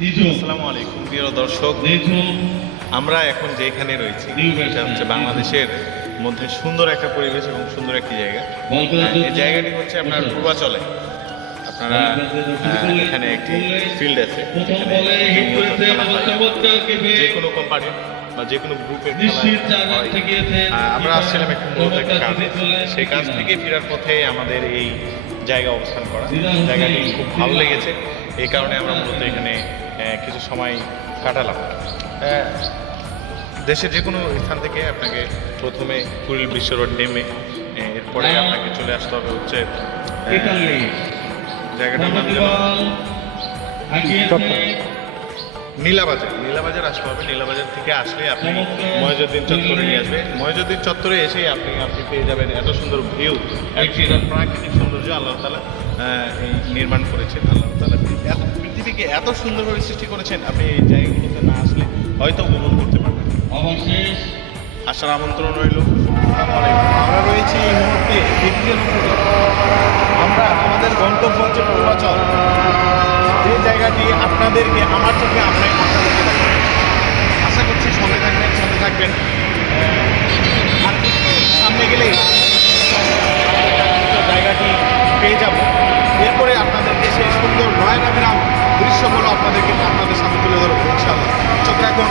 আসসালামু আলাইকুম প্রিয় দর্শক। আমরা এখন যেখানে রয়েছি এটা হচ্ছে বাংলাদেশের মধ্যে সুন্দর একটা পরিবেশ এবং সুন্দর একটি জায়গা। এই জায়গাটি হচ্ছে আপনার পূর্বাচলে। আপনারা এখানে একটি ফিল্ড আছে। যে কোনো কোম্পানি বা যে কোনো গ্রুপের আমরা আসছিলাম একটু মূলত একটা কাজে। সেই কাজ থেকে ফেরার পথে আমাদের এই জায়গা অবস্থান করা। জায়গাটি খুব ভালো লেগেছে। এই কারণে আমরা মূলত এখানে কিছু সময় কাটালাম। দেশের যে কোনো স্থান থেকে আপনাকে প্রথমে কুড়িল বিশ্ব রোড নেমে এরপরে হ্যাঁ। আপনাকে চলে আসতে হবে হচ্ছে জায়গাটার নাম নীলাবাজার নীলাবাজার আসতে হবে নীলাবাজার থেকে আসলে আপনি। ময়জুদ্দিন চত্বরে নিয়ে আসবে ময়জুদ্দিন চত্বরে এসেই আপনি আপনি পেয়ে যাবেন এত সুন্দর ভিউ প্রাকৃতিক সৌন্দর্য আল্লাহ তালা এই নির্মাণ করেছেন আল্লাহ তালা এত পৃথিবীকে এত সুন্দরভাবে সৃষ্টি করেছেন আপনি এই জায়গাগুলোতে না আসলে হয়তো উপভোগ করতে পারবেন। অবশেষ আসার আমন্ত্রণ রইল। আমরা রয়েছি জায়গাটি আপনাদেরকে আমার চোখে আপনাকে আপনাদেরকে আশা করছি সঙ্গে থাকবেন সঙ্গে থাকবেন। সামনে গেলেই জায়গাটি পেয়ে যাব। এরপরে আপনাদেরকে সেই সুন্দর নয়নাগ্রাম দৃশ্যগুলো আপনাদেরকে আপনাদের সামনে তুলে ধরবো, ইনশাআল্লাহ। চোখ রাখুন।